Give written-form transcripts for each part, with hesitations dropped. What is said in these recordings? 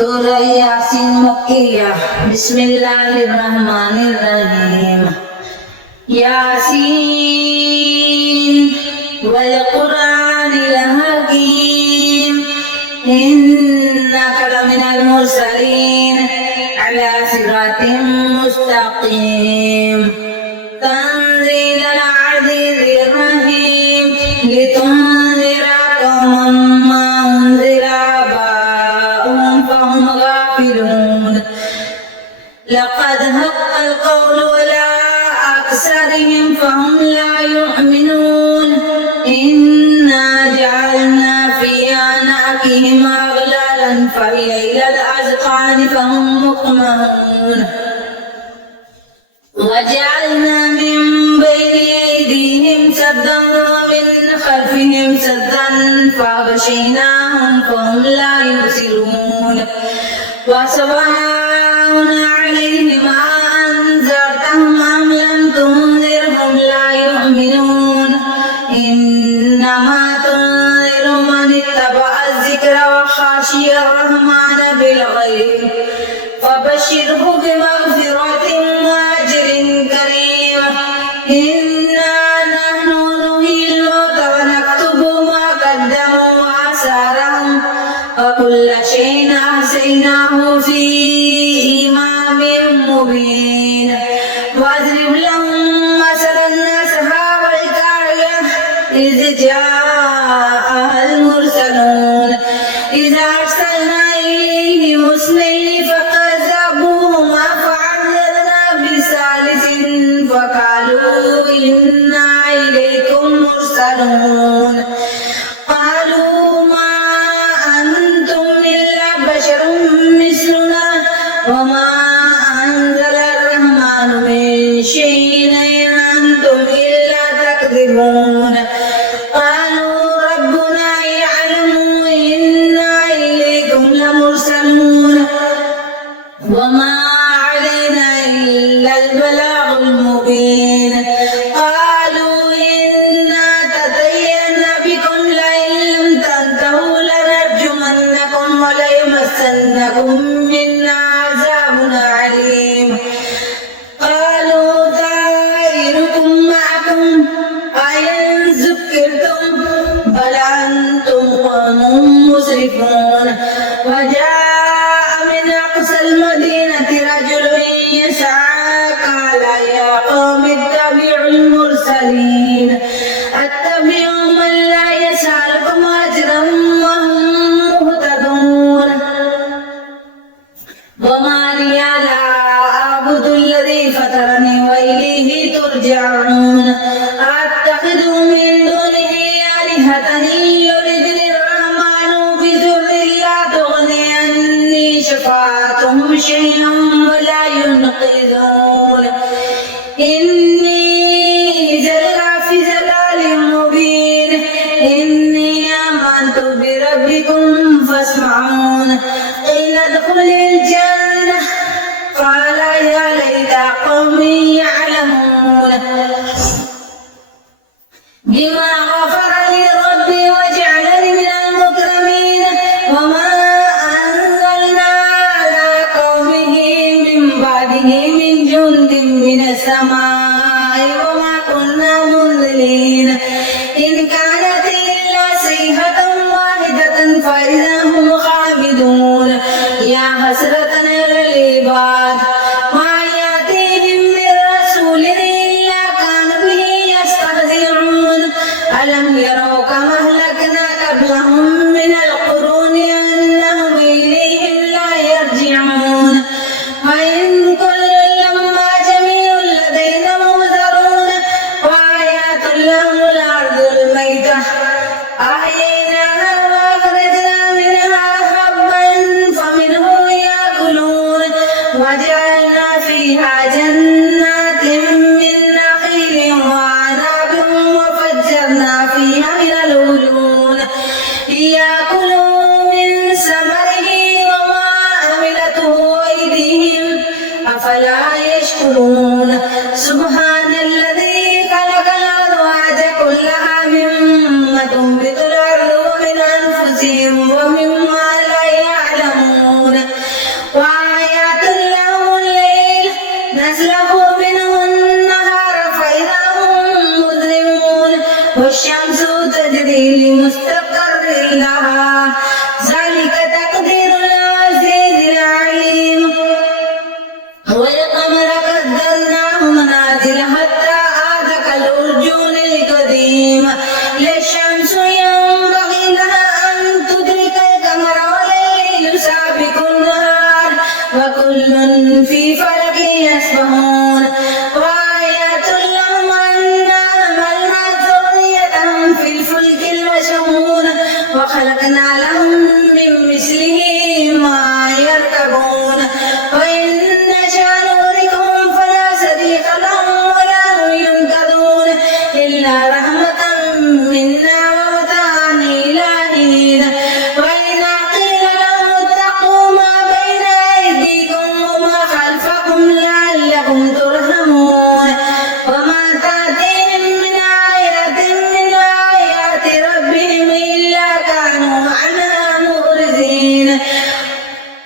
سورة ياسين مكية. بسم الله الرحمن الرحيم. ياسين والقرآن الحكيم إنك لمن المرسلين على صراط مستقيم تنزيل العزيز الرحيم لتنذر قوما ما أنذر آباؤهم فهم غافلون. لقد حق القول على أكثرهم فهم لا يؤمنون. إنا جعلنا في أعناقهم أغلالا فهي إلى الأذقان فهم مقمحون. وجعلنا من بين أيديهم سدا ومن خلفهم سدا فأغشيناهم فهم لا يبصرون. وسواء عليهم أنذرتهم أم لم تنذرهم لا يؤمنون. إنما تنذر من اتبع الذكر وخشي الرحمن بالغيب فبشره بمغفرة وأجر كريم. إنا نحن نحيي الموتى ونكتب ما قدموا وآثارهم وكل شيء أحصيناه في إمام مبين. واضرب لهم مثلا أصحاب القرية إذ جاءها المرسلون إذ أرسلنا إليهم اثنين فكذبوهما فعززنا بثالث فقالوا إنا إليكم مرسلون. قالوا ما أنتم إلا بشر مثلنا وما أنزل الرحمن من شيء إن أنتم إلا تكذبون. قالوا ربنا يعلم إنا إليكم لمرسلون وما علينا إلا البلاغ المبين. قالوا إنا تطيرنا بكم لئن لم تنتهوا لنرجمنكم وليمسنكم منا عذاب عليم. قالوا طائركم معكم أئن ذكرتم بل أنتم قوم مسرفون. وجاء من أقصى المدينة رجل يسعى قال يا قوم اتبعوا المرسلين اتبعوا من لا يسألكم أجرا وهم مهتدون. وما لي لا أعبد الذي فطرني وإليه ترجعون. أتخذ من دونه آلهة إن يردني الرحمن بضر لا تغني عني شفاعتهم شيئا ولا ينقذون. إني إذا لفي ضلال مبين. إني آمنت بربكم فاسمعون. قيل ادخل الجنة قال يا ليت قومي يعلمون بما غفر لي ربي وجعلني من المكرمين. وما أنزلنا على قومه من بعده من جند من السماء وما كنا منزلين. إن كانت إلا صيحة واحدة فإذا هم خامدون. يا حسرة على العباد ما يأتيهم من رسول إلا كانوا به يستهزئون. ألم يروا كما أهلكنا قبلهم من القرون أنهم إليهم لا يرجعون. وإن كل لما جميع لدينا محضرون. وآيات لهم الأرض الميتة أحييناها وأخرجنا منها حبا فمنه يأكلون. وجعلنا فيها جنات من نخيل وأعناب وفجرنا فيها من العيون ليأكلوا من ثمره وما عملته أيديهم أفلا يشكرون. سبحان الذي خلق الأزواج كلها مما تنبت الأرض ومن أنفسهم ومما لا يعلمون. كل في فلك يسبحون وآيات لهم أنا حملنا ذريتهم في الفلك المشحون وخلقنا لهم من مثله ما يركبون وإن نشأ نغرقهم فلا صديق لهم ولا هم ينقذون إلا رحمة منا ومتاعا إلى حين وإذا قيل لهم اتقوا ما بين أيديكم وما خلفكم لعلكم ترحمون وما تأتيهم من آية من آيات ربهم إلا كانوا عنها مؤرزين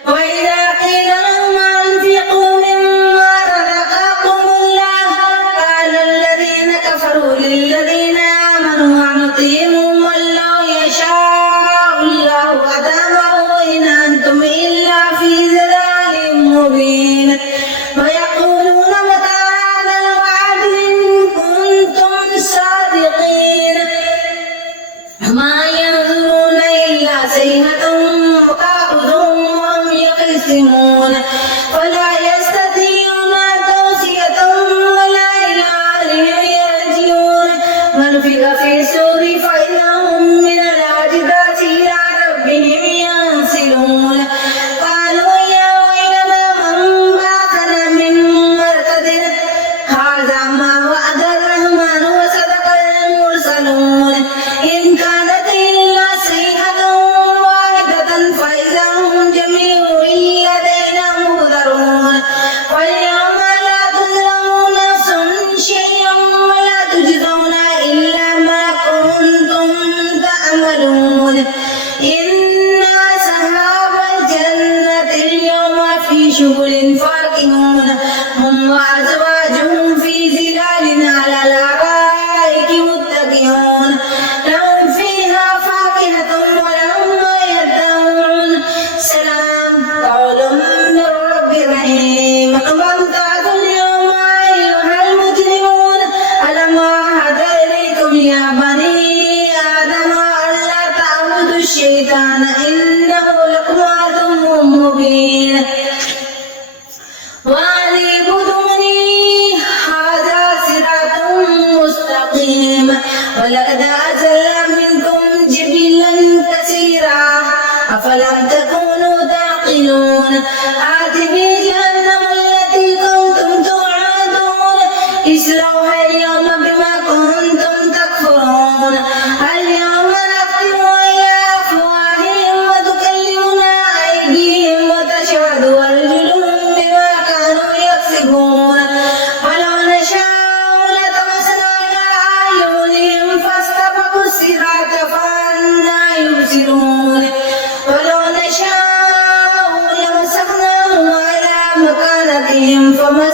وإذا قيل لهم أنفقوا مما رزقكم الله قال الذين كفروا للذين آمنوا أنطعم من لو يشاء الله أطعمه إن أنتم إلا في ضلال مبين ويقولون متى هذا الوعد إن كنتم صادقين ما ينظرون إلا صيحة وتأخذهم وهم يخصمون ولا يستطيعون توصية ولا إلى أهلهم يرجعون ونفخ في الصور فإذا هم من الأجداث إلى ربهم ينسلون قالوا يا ويلنا من بعثنا من مرقدنا هذا ما وعد الرحمن وصدق المرسلون إن كانت إلا صيحة واحدة فإذا هم جميع لدينا محضرون واليوم لا تظلم نفس شيئا ولا تجزون إلا ما كنتم تعملون إن أصحاب الجنة اليوم في شغل فاكهون هم وأزواجهم في ظلال على الأرائك متكئون لهم فيها فاكهة ولهم ما يدعون سلام قول من رب رحيم وامتازوا اليوم أيها المجرمون ألم أعهد إليكم يا بني آدم ألا تعبدوا الشيطان إنه لكم عدو مبين وأن اعبدوني هذا صراط مستقيم ولقد أرسلنا منكم جبلا كثيرا أفلم تكونوا تعقلون آتي جهنم التي كنتم توعدون اصلوها اليوم بما كنتم تكفرون اليوم نختم على أفواههم وتكلمنا أيديهم وتشهد أرجلهم بما كانوا يكسبون ولو نشاء لطمسنا على أعينهم فاستبقوا الصراط فأنى يبصرون ولو نشاء لمسخناهم على مكانتهم فما